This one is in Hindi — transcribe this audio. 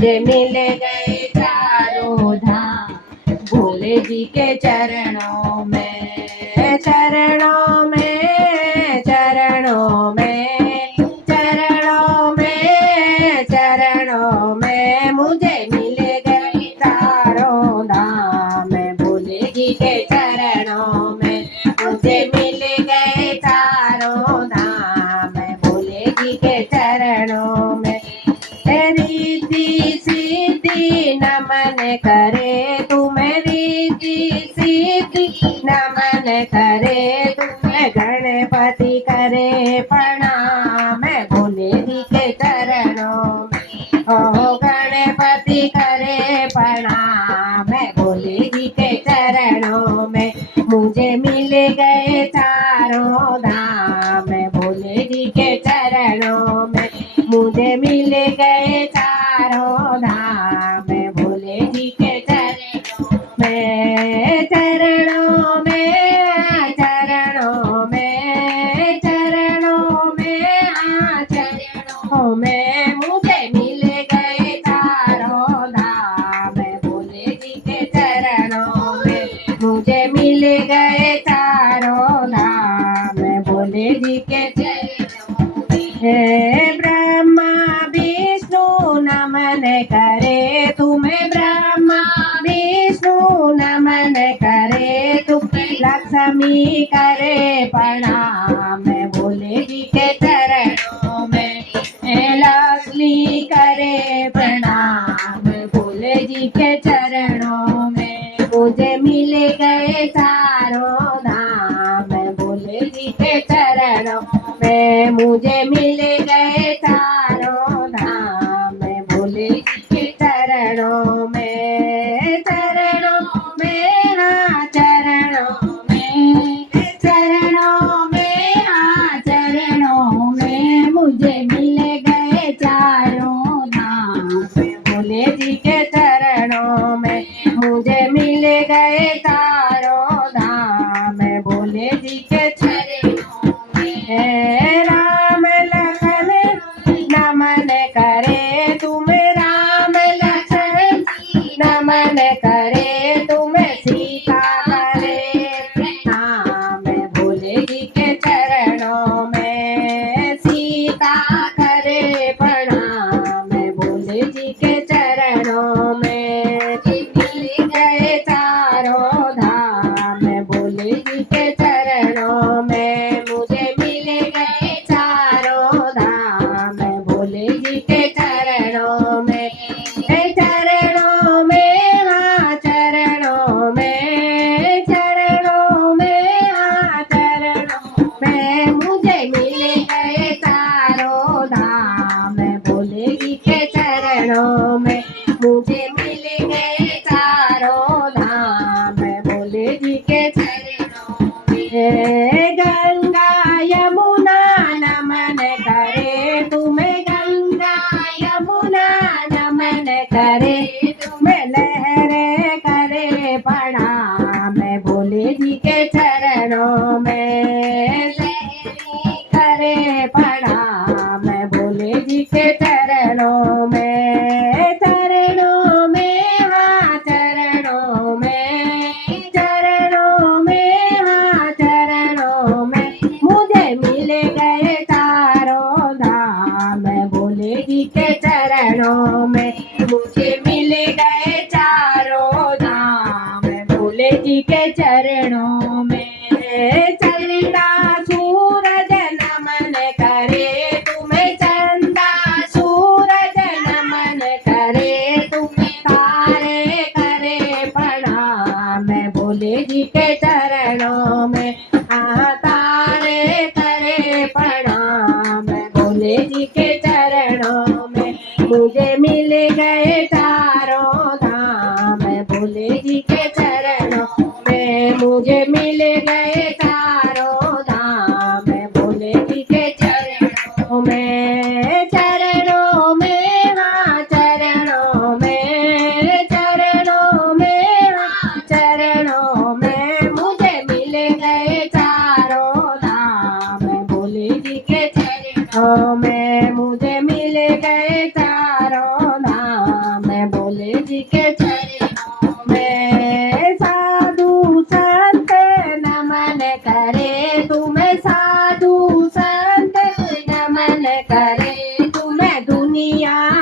मुझे मिल गए चारों धाम भोले जी के चरणों में, चरणों में, चरणों में, चरणों में, चरणों में मुझे मिल गए चारों धाम भोले जी के चरणों में, मुझे मिल गए चारों धाम भोले जी के चरणों में। रिद्धि सिद्धि नमन करे तुम्हें, रिद्धि सिद्धि नमन करे तुम्हें, गणपति करे प्रणाम भोले जी के चरणों में, ओ गणपति करे प्रणाम भोले जी के चरणों में। मुझे मिल गए चारों धाम भोले जी के चरणों में, मुझे मिल गए चारों धाम भोले जी के चरणों में, चरणों में, चरणों में, चरणों में, चरणों में मुझे मिल गए चारों धाम भोले जी के चरणों में, मुझे मिल गए चारों धाम भोले जी के चरणों में। ब्रह्मा विष्णु नमन करे तुम्हें, ब्रह्मा विष्णु नमन करे तुम्हें, लक्ष्मी करे प्रणाम भोले जी के चरणों में, लक्ष्मी करे प्रणाम भोले जी के चरणों में। मुझे मिल गए चारों धाम भोले जी के चरणों में, मुझे मिल गए चारों धाम भोले जी के चरणों में, चरणों में, हाँ चरणों में, चरणों में, हाँ चरणों में मुझे मिल गए चारों धाम भोले जी के चरणों में, मुझे मिल गए चारों धाम भोले जी के चरणों में। राम लखन नमन करे तुम्हें, राम लखन नमन करे तुम्हें, सीता करे प्रणाम भोले जी के चरणों में, सीता करे प्रणाम भोले जी के चरणों में। मिल गए चारों धाम भोले जी के चरणों में, मुझे मिल गए चारों धाम भोले जी के चरणों में, चरणों में, हाँ चरणों में, चरणों में, हाँ चरणों में मुझे मिल गए चारों धाम भोले जी के चरणों में, मुझे मिल गए चारों धाम भोले जी के चरणों में। गंगा यमुना नमन करे तुम्हें, गंगा यमुना नमन करे तुम्हें, लहरे करे प्रणाम भोले जी के चरणों में, लहरे करे प्रणाम भोले जी के चरणों में, चरणों में, हाँ चरणों में, चरणों में, हाँ चरणों में मुझे मिल गए चारों धाम भोले जी के चरणों में, मुझे मिल गए चारों धाम भोले जी के चरणों में। चंदा सूरज नमन करे तुम्हें, चंदा सूरज नमन करे तुम्हें, तारे करे प्रणाम भोले जी के चरणों में, हाँ तारे करे प्रणाम भोले जी के चरणों में। मुझे मिल गए चारों धाम भोले जी के चरणों में, मुझे मिल गए चारों धाम भोले जी के चरणों में, चरणों में, हाँ चरणों में, चरणों में, हाँ चरणों में मुझे मिल गए चारों धाम भोले जी के चरणों में, मुझे मिल गए चारों धाम भोले जी के चरणों में। साधु संत नमन करे तुम्हें, साधु संत नमन करे तुम्हें, दुनिया